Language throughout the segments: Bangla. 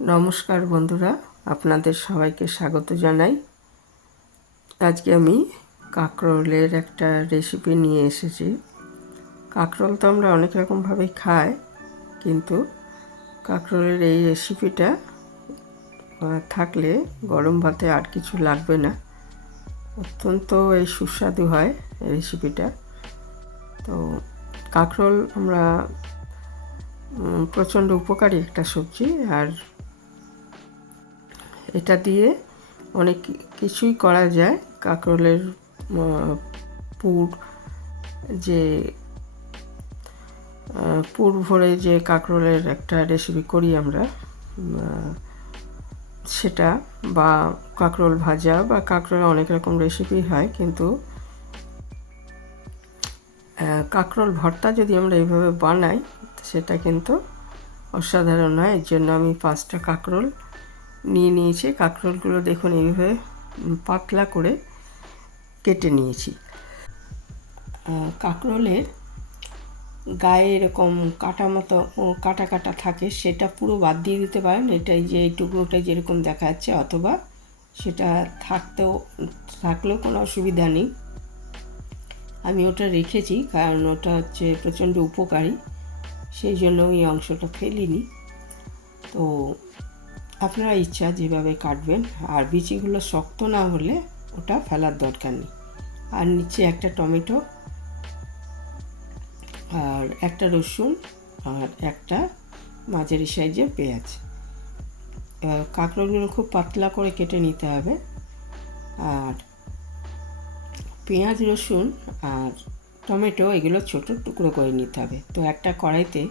নমস্কার বন্ধুরা, আপনাদের সবাইকে স্বাগত জানাই। আজকে আমি কাঁকরোলের একটা রেসিপি নিয়ে এসেছি। কাঁকরোল তো আমরা অনেক রকমভাবেই খাই, কিন্তু কাঁকরোলের এই রেসিপিটা থাকলে গরম ভাতে আর কিছু লাগবে না। অত্যন্ত এই সুস্বাদু হয় রেসিপিটা। তো কাঁকরোল আমরা প্রচণ্ড উপকারী একটা সবজি, আর এটা দিয়ে অনেক কিছুই করা যায়। কাঁকরোলের পুর, যে পুর ভরে যে কাঁকরোলের একটা রেসিপি করি আমরা, সেটা, বা কাঁকরোল ভাজা, বা কাঁকরোলের অনেক রকম রেসিপি হয়, কিন্তু কাঁকরোল ভর্তা যদি আমরা এইভাবে বানাই সেটা কিন্তু অসাধারণ হয়। এর জন্য আমি 5টা কাঁকরোল নিয়ে নিয়েছি। কাঁকরোলগুলো দেখুন এইভাবে পাতলা করে কেটে নিয়েছি। কাঁকরোলের গায়ে এরকম কাটা মতো কাটা কাটা থাকে, সেটা পুরো বাদ দিয়ে দিতে পারেন। এটাই যে এই টুকরোটা যেরকম দেখা যাচ্ছে, অথবা সেটা থাকলেও কোনো অসুবিধা নেই। আমি ওটা রেখেছি কারণ ওটা হচ্ছে প্রচণ্ড উপকারী, সেই জন্য ওই অংশটা ফেলিনি। তো আপনারা ইচ্ছা যেভাবে কাটবেন, আর বিচিগুলো শক্ত না হলে ওটা ফেলার দরকার নেই। আর নিচে একটা টমেটো, আর একটা রসুন, আর একটা মাঝারি সাইজের পেঁয়াজ। কাঁকরোলগুলো খুব পাতলা করে কেটে নিতে হবে। আর পেঁয়াজ, রসুন আর টমেটো এগুলো ছোটো টুকরো করে নিতে হবে। তো একটা কড়াইতে,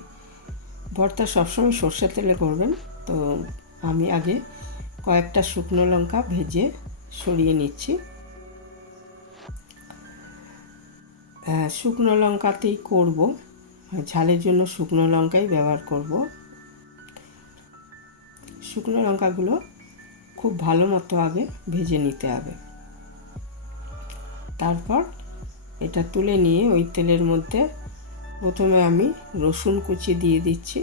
ভর্তা সবসময় সর্ষের তেলে করবেন, তো আমি আগে কয়েকটা শুকনো লঙ্কা ভেজে সরিয়ে নিচ্ছি। শুকনো লঙ্কাতেই করব, ঝালের জন্য শুকনো লঙ্কাই ব্যবহার করব। শুকনো লঙ্কাগুলো খুব ভালো মতো আগে ভেজে নিতে হবে। তারপর এটা তুলে নিয়ে ওই তেলের মধ্যে প্রথমে আমি রসুন কুচি দিয়ে দিচ্ছি।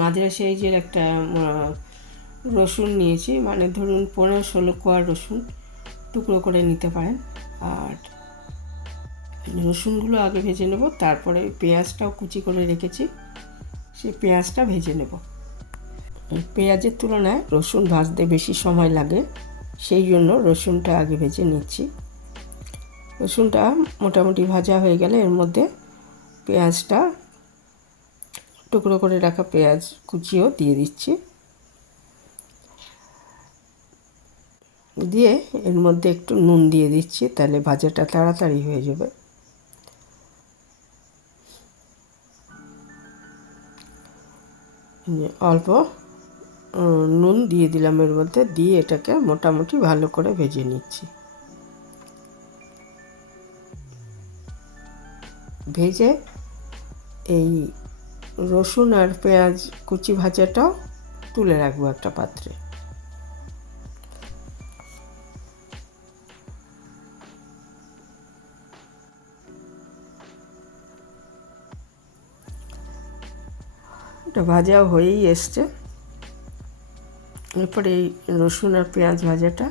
মাঝারি সাইজের একটা রসুন নিয়েছি, মানে ধরুন 15-16 কোয়া রসুন টুকরো করে নিতে পারেন। আর রসুনগুলো আগে ভেজে নেব, তারপরে পেঁয়াজটাও কুচি করে রেখেছি, সেই পেঁয়াজটা ভেজে নেব। পেঁয়াজের তুলনায় রসুন ভাজতে বেশি সময় লাগে, সেই জন্য রসুনটা আগে ভেজে নিচ্ছি। রসুনটা মোটামুটি ভাজা হয়ে গেলে এর মধ্যে পেঁয়াজটা, টুকরো করে রাখা পেঁয়াজ কুচিও দিয়ে দিচ্ছি। দিয়ে এর মধ্যে একটু নুন দিয়ে দিচ্ছি, তাহলে ভাজাটা তাড়াতাড়ি হয়ে যাবে। অল্প নুন দিয়ে দিলাম এর মধ্যে, দিয়ে এটাকে মোটামুটি ভালো করে ভেজে নিচ্ছি। ভেজে এই রসুন আর পেঁয়াজ কুচি ভাজাটাও তুলে রাখবো একটা পাত্রে। এটা ভাজা হয়েই এসছে। এরপরে এই রসুন আর পেঁয়াজ ভাজাটা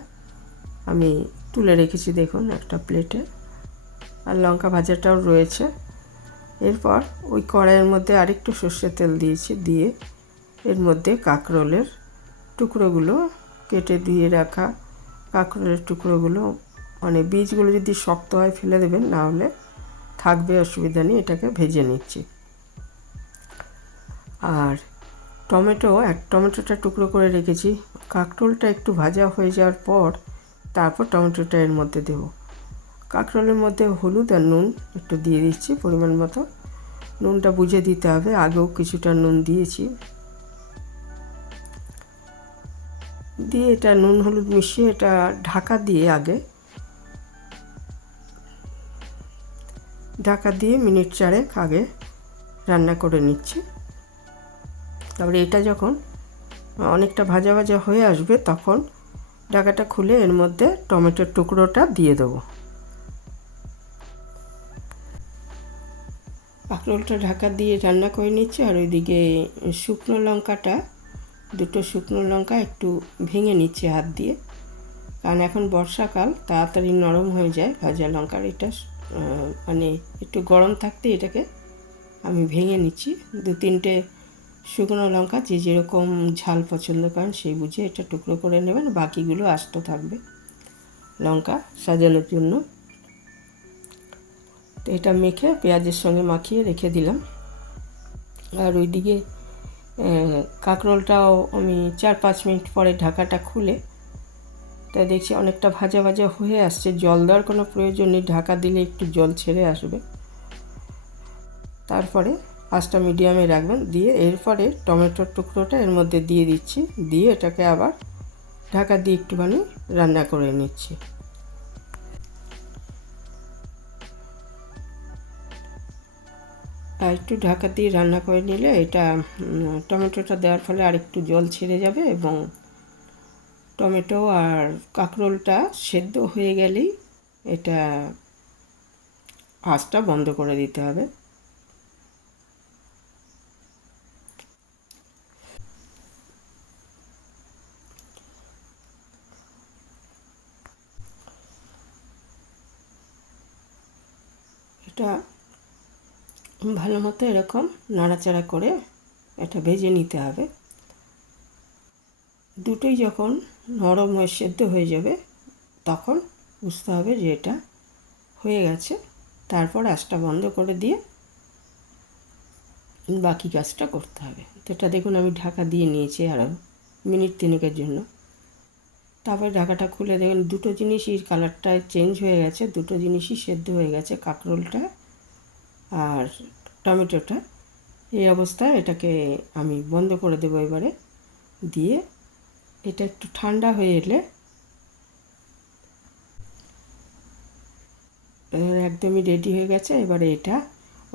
আমি তুলে রেখেছি, দেখুন একটা প্লেটে, আর লঙ্কা ভাজাটাও রয়েছে। এরপর ওই কড়াইয়ের মধ্যে আরেকটু সর্ষের তেল দিয়েছি, দিয়ে এর মধ্যে কাঁকরোলের টুকরোগুলো, কেটে দিয়ে রাখা কাঁকরোলের টুকরোগুলো, মানে বীজগুলো যদি শক্ত হয় ফেলে দেবেন, না হলে থাকবে, অসুবিধা নেই। এটাকে ভেজে নিচ্ছি। আর টমেটোটা টুকরো করে রেখেছি। কাঁকরোলটা একটু ভাজা হয়ে যাওয়ার পর তারপর টমেটোটা এর মধ্যে দেব। কাঁকরোলের মধ্যে হলুদ আর নুন একটু দিয়ে দিচ্ছি পরিমাণ মতো। নুনটা বুঝে দিতে হবে, আগেও কিছুটা নুন দিয়েছি। দিয়ে এটা নুন হলুদ মিশিয়ে এটা ঢাকা দিয়ে মিনিট 4 আগে রান্না করে নিচ্ছি। তারপরে এটা যখন অনেকটা ভাজা ভাজা হয়ে আসবে, তখন ঢাকাটা খুলে এর মধ্যে টমেটোর টুকরোটা দিয়ে দেবো। কাঁকরোলটা ঢাকা দিয়ে রান্না করে নিচ্ছি, আর ওইদিকে শুকনো লঙ্কাটা দুটো শুকনো লঙ্কা একটু ভেঙে নিচ্ছি হাত দিয়ে, কারণ এখন বর্ষাকাল, তাড়াতাড়ি নরম হয়ে যায় ভাজা লঙ্কার। এটা মানে একটু গরম থাকতে এটাকে আমি ভেঙে নিচ্ছি। 2-3টে শুকনো লঙ্কা, যে যেরকম ঝাল পছন্দ করেন সেই বুঝে এটা টুকরো করে নেবেন, বাকিগুলো আস্ত থাকবে লঙ্কা সাজানোর জন্য। তো এটা মেখে পেঁয়াজের সঙ্গে মাখিয়ে রেখে দিলাম। আর ওইদিকে কাঁকরোলটাও আমি 4-5 মিনিট পরে ঢাকাটা খুলে তা দেখছি অনেকটা ভাজা ভাজা হয়ে আসছে। জল দেওয়ার কোনো প্রয়োজন নেই, ঢাকা দিলে একটু জল ছেড়ে আসবে। তারপরে আঁচটা মিডিয়ামে রাখবেন, দিয়ে এরপরে টমেটোর টুকরোটা এর মধ্যে দিয়ে দিচ্ছি, দিয়ে এটাকে আবার ঢাকা দিয়ে একটুখানি রান্না করে নিচ্ছি। আর একটু ঢাকা দিয়ে রান্না করে নিলে এটা টমেটোটা দেওয়ার ফলে আর একটু জল ছেড়ে যাবে, এবং টমেটো আর কাঁকরোলটা সেদ্ধ হয়ে গেলেই এটা আঁচটা বন্ধ করে দিতে হবে। এটা ভালো মতো এরকম নাড়াচাড়া করে এটা ভেজে নিতে হবে। দুটোই যখন নরম হয়ে সেদ্ধ হয়ে যাবে তখন বুঝতে হবে যে এটা হয়ে গেছে। তারপর আঁচটা বন্ধ করে দিয়ে বাকি কাজটা করতে হবে। তো এটা দেখুন আমি ঢাকা দিয়ে নিয়েছি আরও মিনিট 3-এর জন্য। তারপরে ঢাকাটা খুলে দেখুন দুটো জিনিসই কালারটা চেঞ্জ হয়ে গেছে, দুটো জিনিসই সেদ্ধ হয়ে গেছে, কাঁকরোলটা আর টমেটোটা। এই অবস্থায় এটাকে আমি বন্ধ করে দেবো এবারে। দিয়ে এটা একটু ঠান্ডা হয়ে এলে একদমই রেডি হয়ে গেছে। এবারে এটা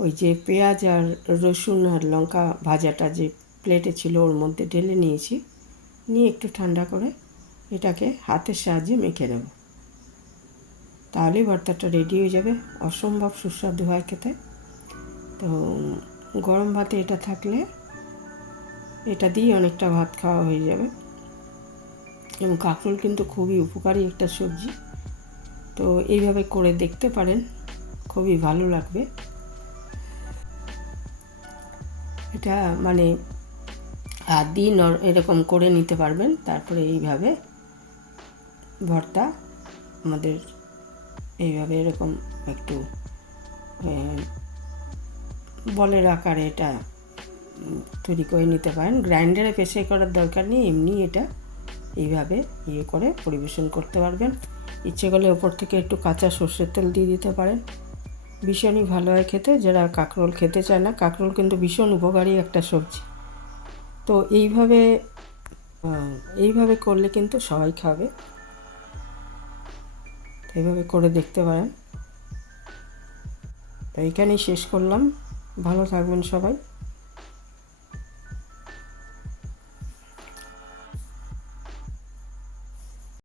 ওই যে পেঁয়াজ আর রসুন আর লঙ্কা ভাজাটা যে প্লেটে ছিল ওর মধ্যে ঢেলে নিয়েছি, নিয়ে একটু ঠান্ডা করে এটাকে হাতের সাহায্যে মেখে দেবো। তাহলেই ভর্তাটা রেডি হয়ে যাবে, অসম্ভব সুস্বাদু হয় খেতে। তো গরম ভাতে এটা থাকলে এটা দিয়ে অনেকটা ভাত খাওয়া হয়ে যাবে। এবং কাঁকরোল কিন্তু খুবই উপকারী একটা সবজি, তো এইভাবে করে দেখতে পারেন, খুবই ভালো লাগবে। এটা মানে হাত দিয়ে এরকম করে নিতে পারবেন। তারপরে এইভাবে ভর্তা আমাদের এইভাবে এরকম একটু বলের আকারে এটা তৈরি করে নিতে পারেন। গ্রাইন্ডারে পেশে করার দরকার নেই, এমনি এটা এইভাবে করে পরিবেশন করতে পারবেন। ইচ্ছে করলে ওপর থেকে একটু কাঁচা সর্ষের তেল দিয়ে দিতে পারেন, ভীষণই ভালো হয় খেতে। যারা কাঁকরোল খেতে চায় না, কাঁকরোল কিন্তু ভীষণ উপকারী একটা সবজি। তো এইভাবে করলে কিন্তু সবাই খাবে, এইভাবে করে দেখতে পারেন। তো এইখানেই শেষ করলাম, ভালো থাকবেন সবাই।